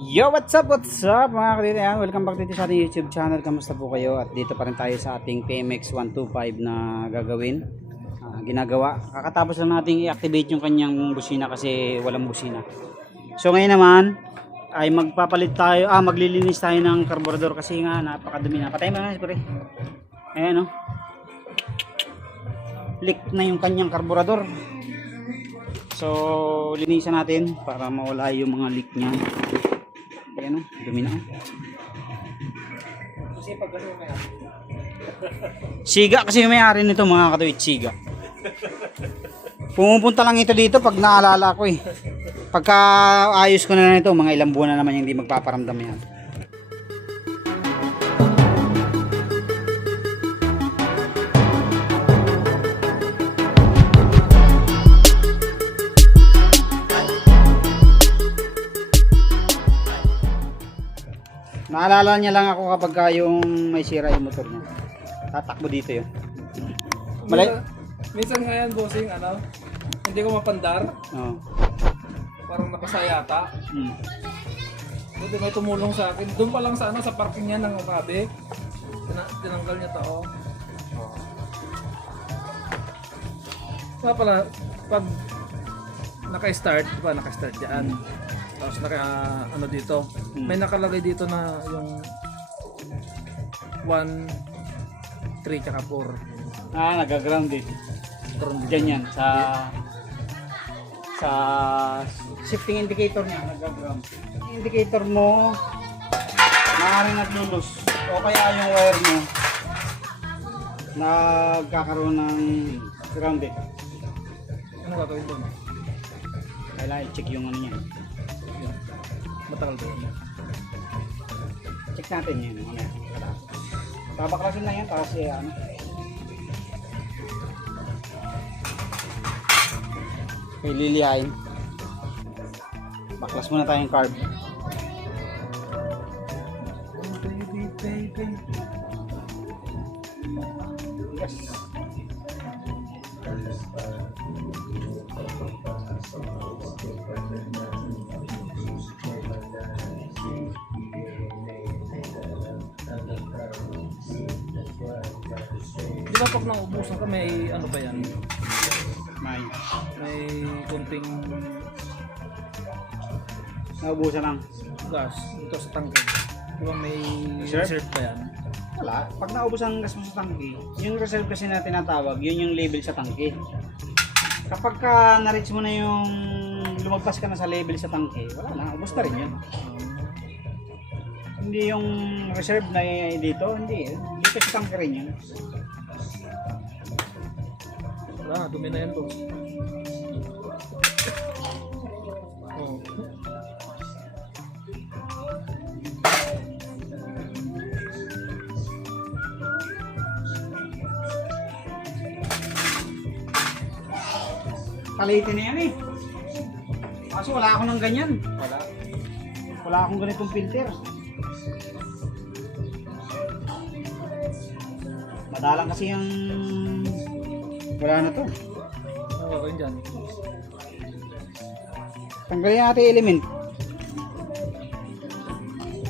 Yo, what's up mga kadito? Welcome back dito sa ating YouTube channel. Kamusta po kayo? At dito pa rin tayo sa ating PMX 125 na gagawin, ginagawa. Kakatapos lang nating i-activate yung kanyang busina kasi walang busina. So ngayon naman ay magpapalit tayo, maglilinis tayo ng karburador kasi nga napakadumi na. Patayin mo na pre. Ayan o. Leak na yung kanyang karburador. So linisan natin para mawala yung mga leak niya. Ayan o, dumi na. Siga kasi yung may-ari nito mga katuwid, siga. Pumupunta lang ito dito pag naalala ko eh. Pagka ayos ko na ito, mga ilang buwan na naman yung hindi magpaparamdam yan. Naalala niya lang ako kapag yung may sira yung motor niya. Tatakbo dito yun. Minsan nga yan, bossing, hindi ko mapandar. Oo. Parang napasayata. Buti may tumulong sa akin. Doon pa lang sa sa parking niya ng Okabe. Tinanggal niya to. Kaya pala, pag naka-start, diba naka-start dyan. Tapos dito, may nakalagay dito na yung 1, 3 tsaka 4. Nagagrounded. Diyan yan sa shifting indicator niya, nagaground. Yung indicator mo maaaring naglulus o kaya yung wire mo nagkakaroon ng grounded. Ano gagawin doon? Kailangan i-check yung ano niya. Matagal ba yun? Check natin yun. Babaklasin lang yan kasi okay, liliyain. Baklas muna tayong carb. Baby. Yes. Di ba pag naubusan ka, may ano ba yan? May kunting Naubusan lang. gas dito sa tangke. Di ba may Reserve? reserve ba yan? Wala. Pag naubusan ang gas mo sa tangke, yung reserve kasi na tinatawag, yun yung label sa tangke. Kapag ka na-reach mo na yung lumagpas ka na sa label sa tangke, wala na. Ubus na rin yun. Hindi yung reserve na dito, hindi. Dito sa tangke rin yun. Wala, dumi na yan, boss. Oh. Palitin na yan eh. Kaso wala ako ng ganyan. Wala akong ganitong filter. Madalang kasi yung wala na to. Ano gagawin dyan? Tanggalin natin yung element.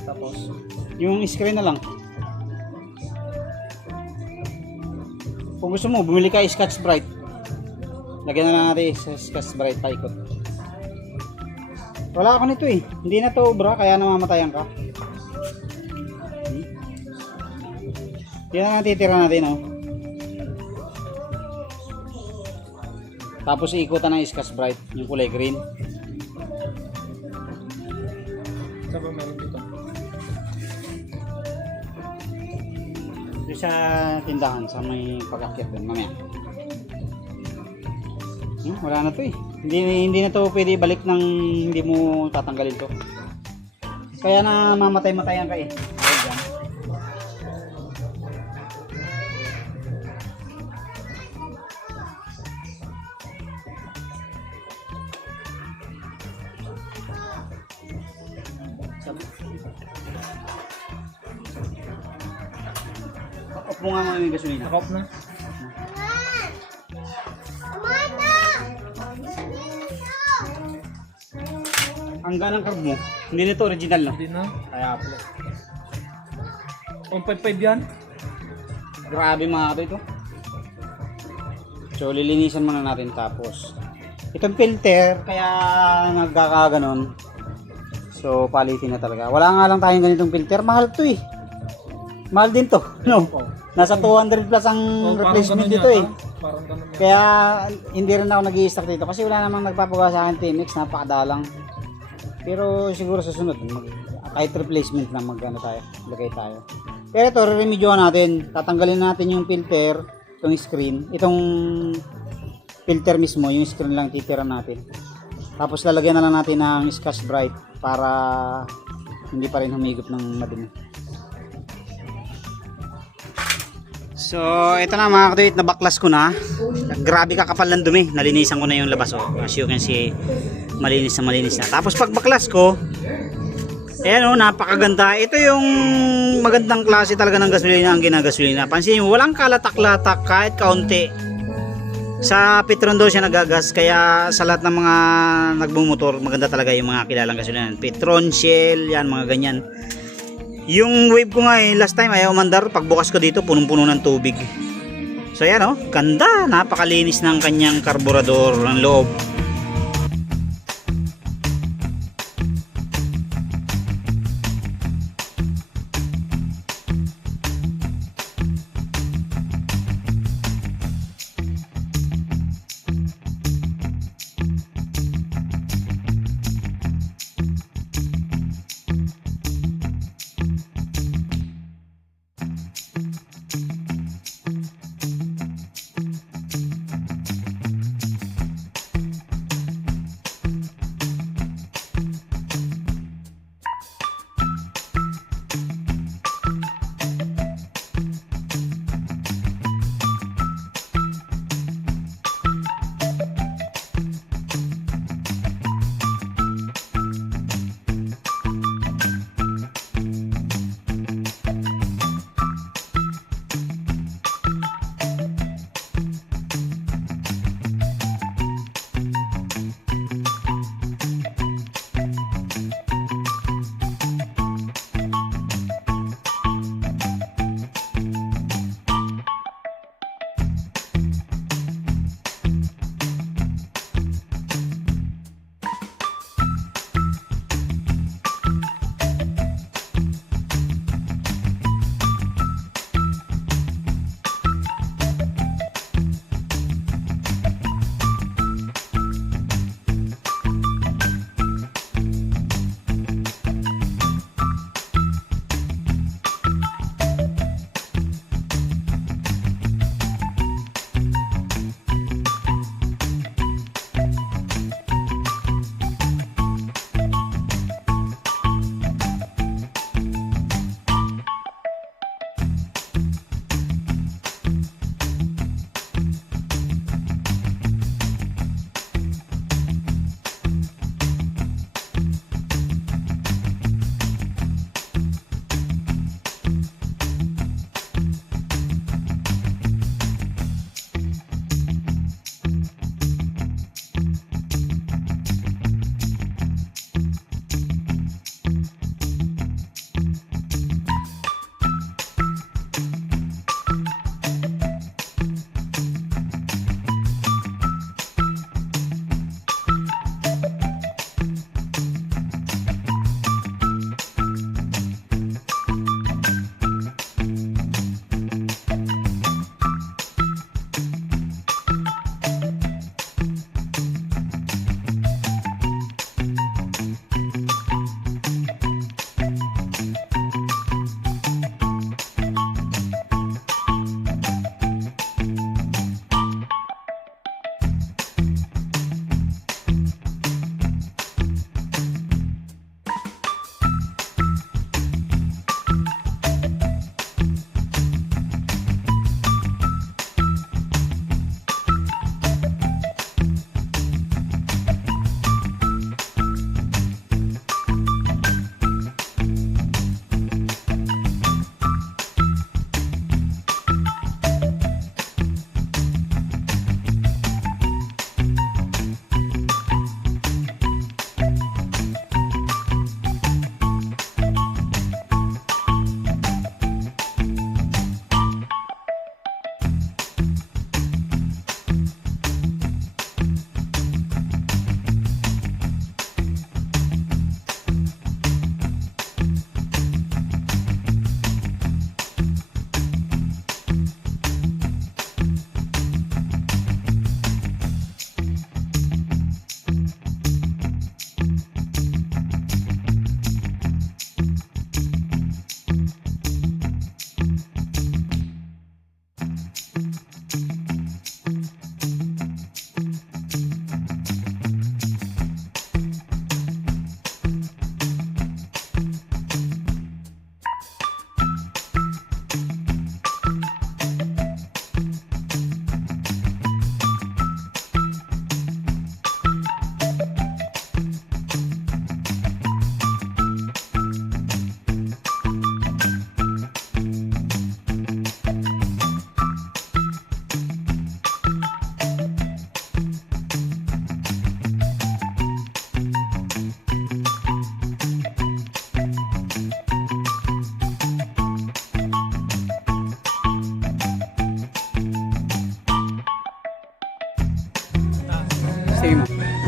Tapos, Yung screen na lang. Kung gusto mo, bumili ka Scotch Brite. Lagyan na lang natin sa Scotch Brite paikot. Wala ako nito eh. Hindi na to obra, kaya namamatayan ka. Yan ang natitira natin, oh. Tapos iikutan ng Scotch Brite, yung kulay green. saan ba meron dito? Yung sa tindahan, sa may pag-akyat din, mamaya. Wala na to eh. Hindi na to pwede balik ng hindi mo tatanggalin to. Kaya na mamatay-matayan ka eh. Ayan. Off mo nga mga yung gasolina. Naka-off na? Hanggang ang carb mo. Hindi nito original, no? Hindi na. Kaya pala. 155 yan. Grabe mga ito. So lilinisan muna natin tapos. Itong filter kaya nagkakaganon. So palitin na talaga. Wala nga lang tayong ganitong filter. Mahal to eh. Mahal din to. No? Nasa 200 plus ang replacement dito eh. Parang ganun yan. Kaya hindi rin ako nag-i-stock dito kasi wala namang nagpapagawa sa akin TMX, napakadalang. Pero siguro sa sunod, kahit replacement lang magano tayo, lagay tayo. Pero ito, re-remedyoan natin. Tatanggalin natin yung filter, itong screen, itong filter mismo, yung screen lang titira natin. Tapos lalagyan na lang natin ng Scotch Brite para hindi pa rin humigop ng madumi. So, ito na mga katuwit, nabaklas ko na. Grabe kakapal ng dumi. Nalinisan ko na yung labas. Oh. As you can see, malinis na malinis na. Tapos pag baklas ko, ayan oh, napakaganda. Ito yung magandang klase talaga ng gasolina ang ginagasolina. Pansin nyo, walang kalatak-latak kahit kaunti. Sa Petron daw siya nagagas. Kaya sa lahat ng mga nagbumotor, maganda talaga yung mga kilalang gasolina. Petron, Shell, yan mga ganyan. Yung wave ko nga last time ayaw mandar, pagbukas ko dito punong-puno ng tubig. So yan oh, ganda, napakalinis ng kanyang karburador ng loob.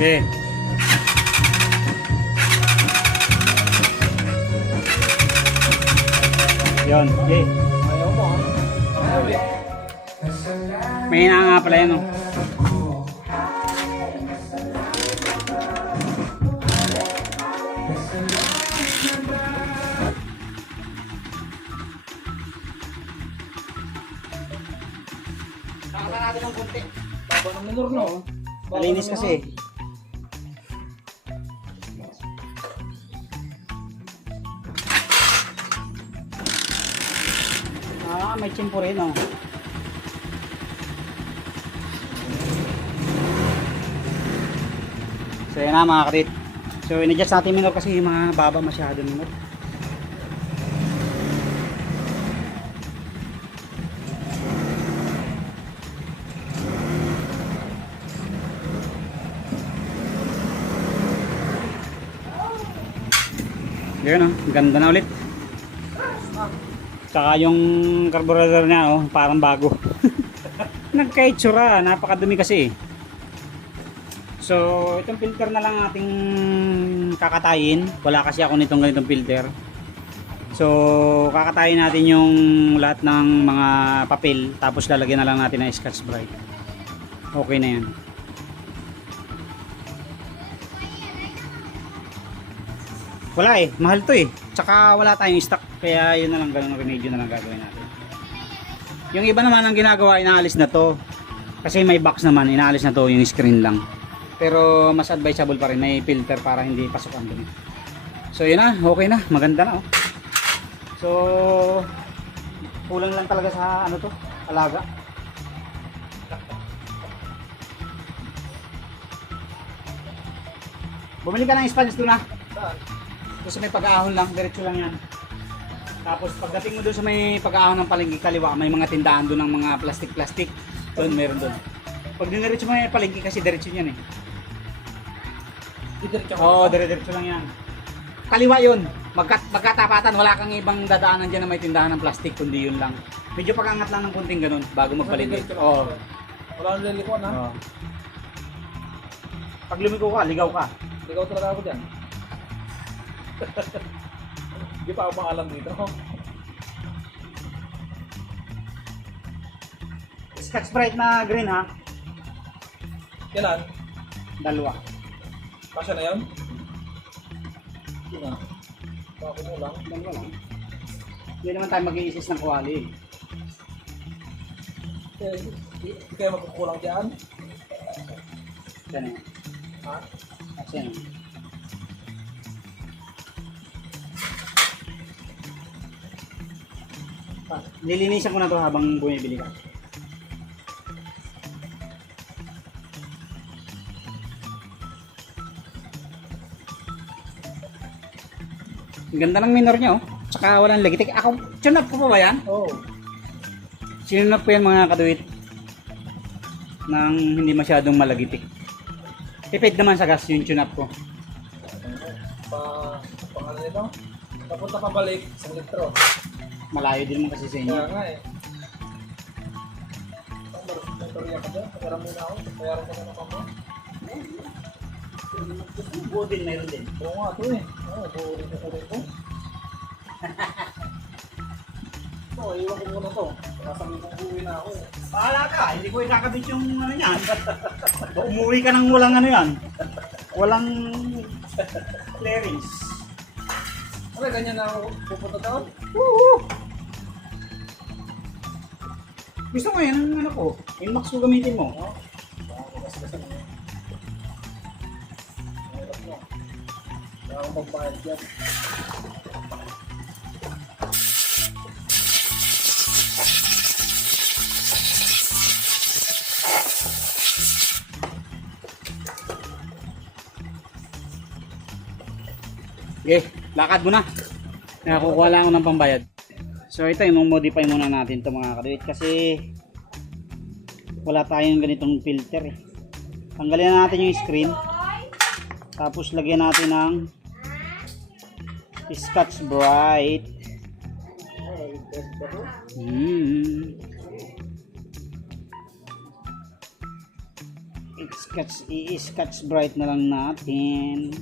Okay. Yun, okay. Ayaw mo ha. Ayaw ulit. May hina nga pala yan, oh. Nakaka natin ng konti. Baba ng minor no. Baba Malinis ng kasi. minor. May tsimpo rin, oh. So yun na mga katit. So in-adjust natin minor kasi mga baba masyado minor. Yun, oh. Ganda na ulit. Saka yung carburetor niya, oh, parang bago. Nagkaitsura, napakadumi kasi. So, itong filter na lang ating kakatayin. Wala kasi ako nitong ganitong filter. So, kakatayin natin yung lahat ng mga papel. Tapos lalagyan na lang natin ng Scotch Brite. Okay na yan. Wala eh, mahal to eh. Tsaka wala tayong stock. Kaya yun na lang, ganun remedyo na lang gagawin natin. Yung iba naman ang ginagawa, inaalis na to. Kasi may box naman, inaalis na to yung screen lang. Pero mas advisable pa rin, may filter para hindi pasok ang dumi. So yun na, okay na, maganda na oh. So kulang lang talaga sa ano to, alaga. Bumili ka ng Spanish tuna. Saan? Tapos may pag-aahon lang, diretso lang yan. Tapos pagdating mo doon sa may pag-aahon ng palengke kaliwa, may mga tindahan doon ng mga plastic-plastic. Doon, meron doon. Pag diniretso mo yung palengke kasi diretso yan eh. Didiretso ko. Oo, diretso lang yan. Kaliwa yun. Magkatapatan, wala kang ibang dadaanan dyan na may tindahan ng plastic, kundi yun lang. Medyo pag-angat lang ng konting ganun bago magpalengke. Didiretso lang. Oo. Wala nang lilikuan ha. Oo. Pag lumiko ka, ligaw ka. Ikaw talaga ako dyan. Hindi pa ako maalam dito. Scotch Brite na green ha. Kailan? Dalawa. Kasya na yun? Hindi na. Baka mo lang. Dalawa lang. Hindi naman tayo mag-i-assist ng kuwali. Hindi kayo magkukulang dyan. Yan eh. Ha? Kasi yan. Nilinisan ko na to habang bumibili ka. Ang ganda ng minor niya oh. Tsaka walang lagitik. Ako, tunap ko pa ba yan? Oo. Oh. Sinunap ko yan mga kaduwit. Nang hindi masyadong malagitik. Tipid naman sa gas yung tunap ko. Pangalan nito? Papunta pabalik sa litro. Malayo din naman kasi sa inyo. Kaya nga eh. Ang motorya ka dyan. Pagaran muna ako. Pagaran ko na mo. Buo din, mayroon din. Oo nga ito eh. Oo, buo rin ko rin ito. Oo, iwan ko muna ito. Kasabi kong uwi na ako eh. Bahala ka, hindi ko ikakabit yung ano yan. Umuwi ka nang walang ano yan. Walang clearance. Ano, ganyan na ako pupunta doon? Woo! Gusto mo yan, ang ano ko, yung max ko gamitin mo. Oo. Baka magasgasan mo. Mahirap mo. Baka akong magbayad dyan. Okay, lakad mo na. Nakakukuha lang ako ng pambayad. So ito, i-modify muna natin ito mga kaduit kasi wala tayong ganitong filter eh. Tanggalin na natin yung screen. Tapos lagyan natin ng Scotch Brite. i-scotch bright na lang natin.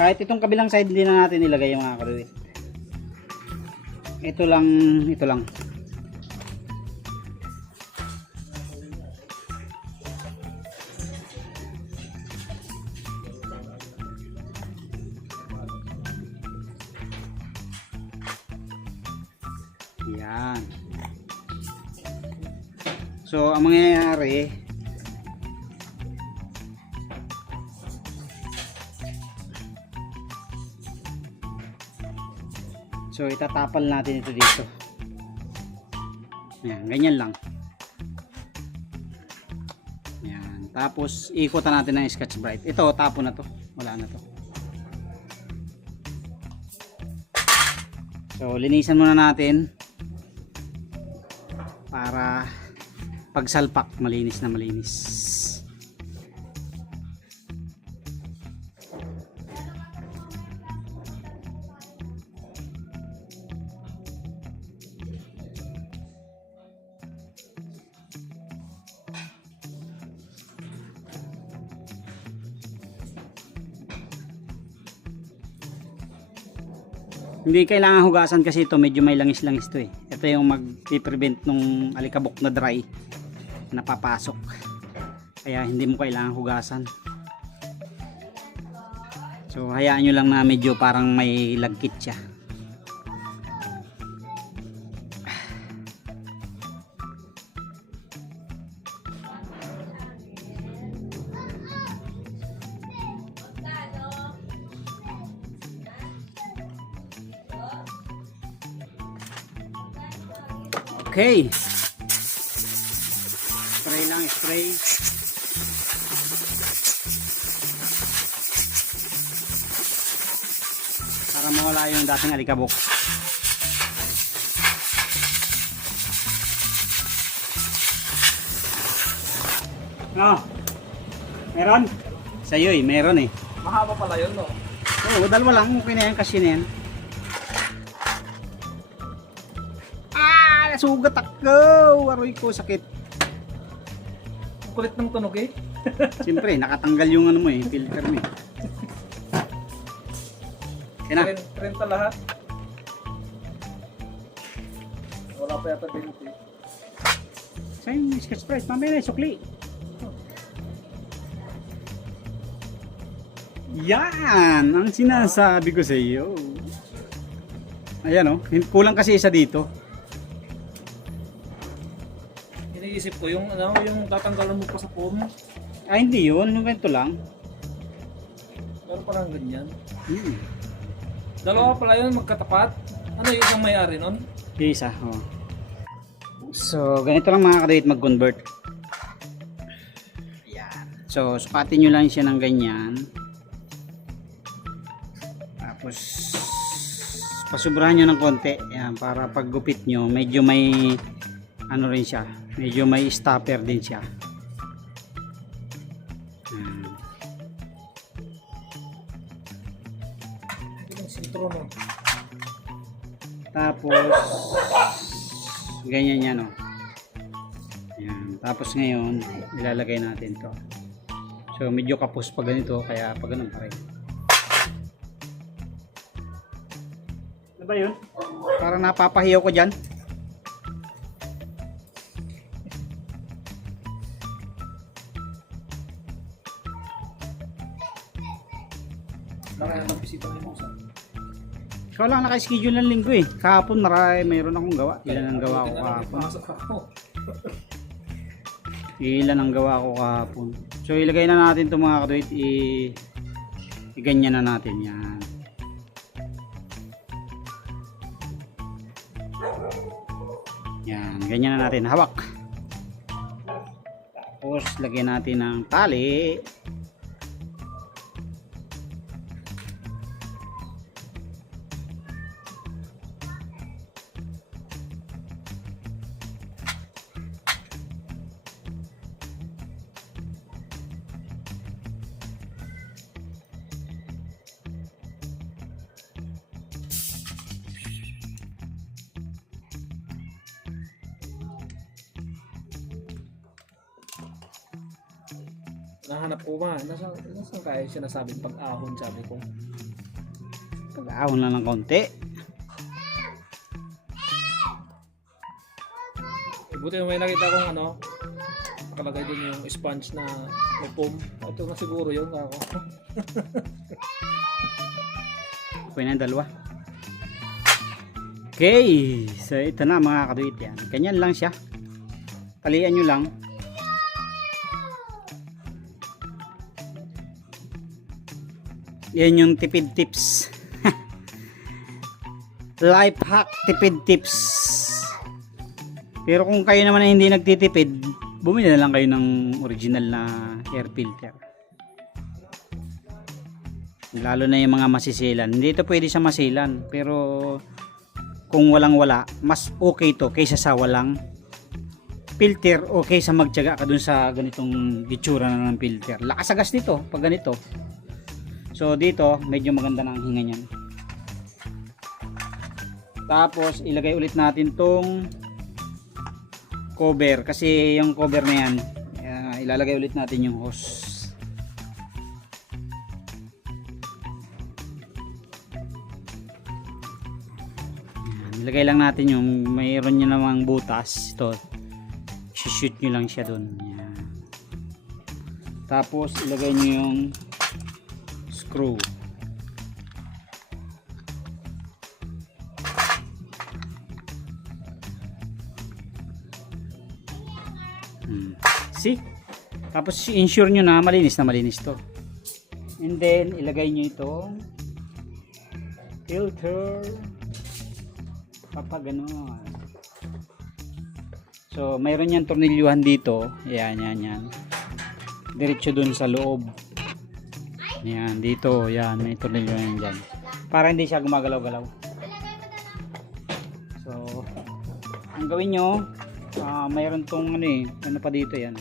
Kahit itong kabilang side hindi na natin ilagay yung mga karuit. Ito lang, ito lang. Yan. So, ang mangyayari, so itatapal natin ito dito. Ayan, ganyan lang. Ayan, tapos ikutan natin ng Scotch Brite. Ito, tapo na to. Wala na to. So linisan muna natin para pagsalpak malinis na malinis. Hindi kailangan hugasan kasi ito, medyo may langis-langis to eh. Ito yung mag-prevent nung alikabok na dry na papasok. Kaya hindi mo kailangan hugasan. So hayaan nyo lang na medyo parang may lagkit siya. Okay. Spray lang, spray. Para mawala yung dating alikabok. Oh. Meron? Sa'yo eh, meron eh. Mahaba pala yun, no? Oo, dalawa lang. Okay na yan, kasi na yan. Sugat ako, aroy ko, sakit. Kulit ng tunog eh. Siyempre, nakatanggal yung ano mo eh, filter mo eh. Yan na. 30 lahat. Wala pa yata 20. Saan yung Scotch Brite? Mamaya na, sukli. Yan, ang sinasabi ko sa iyo. Ayan o, kulang kasi isa dito. Iniisip ko yung ano, yung tatanggalan mo pa sa foam. Ah, hindi yun, yung ganito lang. Pero parang ganyan. Hmm. Dalawa pala yun magkatapat. Ano yung isang may-ari nun? Isa, oh. So, ganito lang mga kadate mag-convert. Ayan. So, sukatin nyo lang siya ng ganyan. Tapos, pasubrahan nyo ng konti. Ayan, para paggupit nyo, medyo may ano rin siya. Medyo may stopper din siya. Ayan. Yung sintro no. Tapos ganyan yan oh. Ayan. Tapos ngayon ilalagay natin to. So medyo kapos pa ganito, kaya pag ganun pa rin. Ano ba yun? Parang napapahiyaw ko dyan. Nakaya bisita mo sa. Ikaw lang naka-schedule ng linggo eh. Kahapon mayroon akong gawa. Ilan ang gawa ko kahapon? Pasok ako. Ilan ang gawa ko kahapon. So ilagay na natin itong mga kaduit. I-ganyan na natin yan. Yan. ganyan na natin hawak. Tapos lagyan natin ng tali. Nahanap ko ba? Nasaan kaya sinasabing pag-ahon, sabi ko. Pag-ahon lang ng konti. Buti may nakita kong ano, nakalagay din yung sponge na may foam. Ito na siguro yun ako. Okay na yung dalawa. Okay, so ito na mga kaduit yan. Ganyan lang siya. Talian nyo lang. Yan yung tipid tips. Life hack tipid tips. Pero kung kayo naman ay hindi nagtitipid, bumili na lang kayo ng original na air filter. Lalo na yung mga masisilan. Hindi ito pwede sa masilan. Pero kung walang wala, mas okay to kaysa sa walang filter o kaysa magtiyaga ka dun sa ganitong itsura na ng filter. Lakas agas nito pag ganito. So dito medyo maganda na ang hinga niyan. Tapos ilagay ulit natin tong cover kasi yung cover na yan ilalagay ulit natin yung hose. Yan, ilagay lang natin yung mayroon nyo namang butas. Ito shoot nyo lang siya dun. Yan. Tapos ilagay nyo yung screw. See? Tapos ensure nyo na malinis to. And then ilagay nyo itong filter. Papaganon. So mayroon yan tornilyuhan dito. Yan. Diretso dun sa loob. Yan, dito, yan, may tornilyo na yan dyan. Para hindi siya gumagalaw-galaw. So, ang gawin nyo, mayroon tong ano pa dito yan.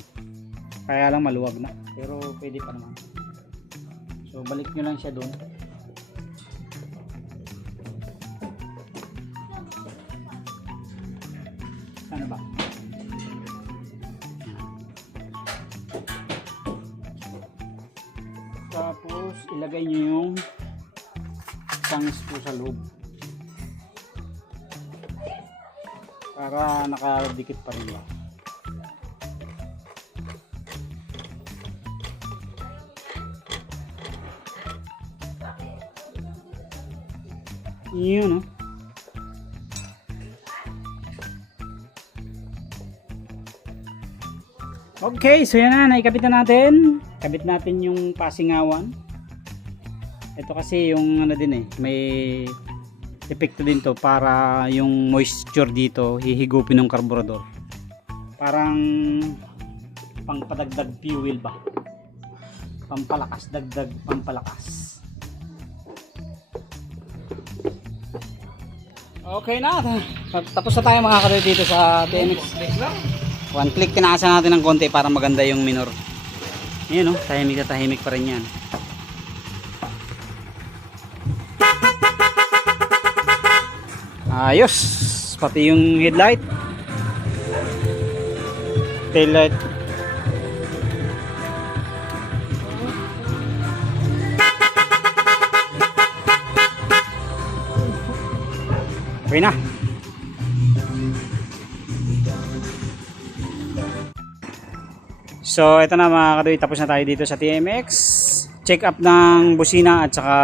Kaya lang maluwag na. Pero pwede pa naman. So, balik nyo lang siya doon. Ano ba? Tapos ilagay nyo yung isang screw sa loob para nakadikit pa rin. Yun, no? Okay, so yan na, naikabit na natin. Kabit natin yung pasingawan. Ito kasi yung ano din may epekto din to para yung moisture dito hihigupin ng karburador. Parang pangpadagdag fuel ba? Pampalakas, dagdag pampalakas. Okay na. Tapos na tayo mga kadoy dito sa TMX. One click, tinaasan natin ng konti para maganda yung minor. Ayan o, tahimik na tahimik pa rin yan. Ayos, pati yung headlight, tail light. Okay na. So ito na mga kadoy, tapos na tayo dito sa TMX. Check up ng busina at saka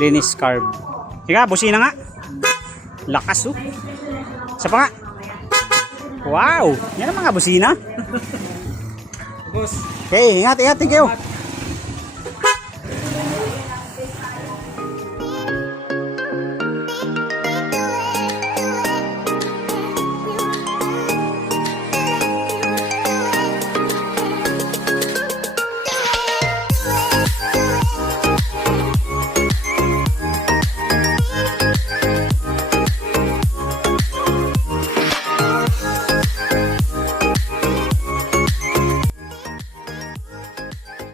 linis carb. Sige, busina nga. Lakas oh. Isa pa nga. Wow, yan ang mga busina. Boss. Okay, ingat, thank you.